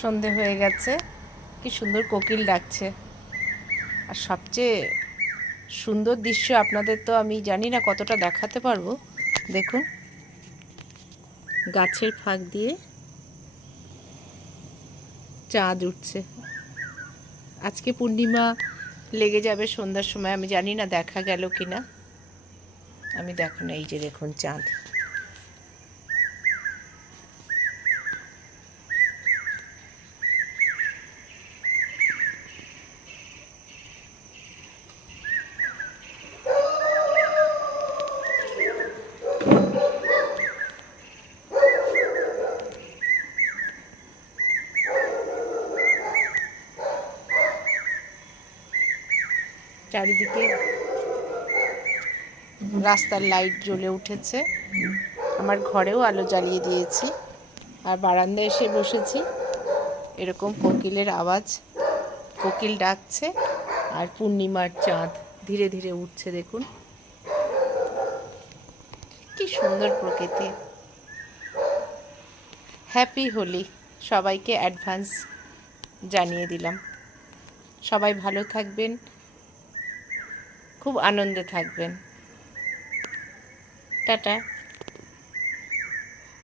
সন্ধে হয়ে গেছে, কি সুন্দর কোকিল ডাকছে। আর সবচেয়ে সুন্দর দৃশ্য আপনাদের তো আমি জানি না কতটা দেখাতে পারবো। দেখুন, গাছের ফাঁক দিয়ে চাঁদ উঠছে। আজকে পূর্ণিমা লেগে যাবে সন্ধ্যার সময়, আমি জানি না দেখা গেল কি না। আমি দেখুন, এই যে দেখুন চাঁদ। চারিদিকে রাস্তার লাইট জ্বলে উঠেছে। আমার ঘরেও আলো জ্বালিয়ে দিয়েছি, আর বারান্দায় এসে বসেছি। এরকম কোকিলের আওয়াজ, কোকিল ডাকছে আর পূর্ণিমার চাঁদ ধীরে ধীরে উঠছে। দেখুন কি সুন্দর প্রকৃতি। হ্যাপি হোলি সবাইকে অ্যাডভান্স জানিয়ে দিলাম। সবাই ভালো থাকবেন, খুব আনন্দে থাকবেন। টাটা।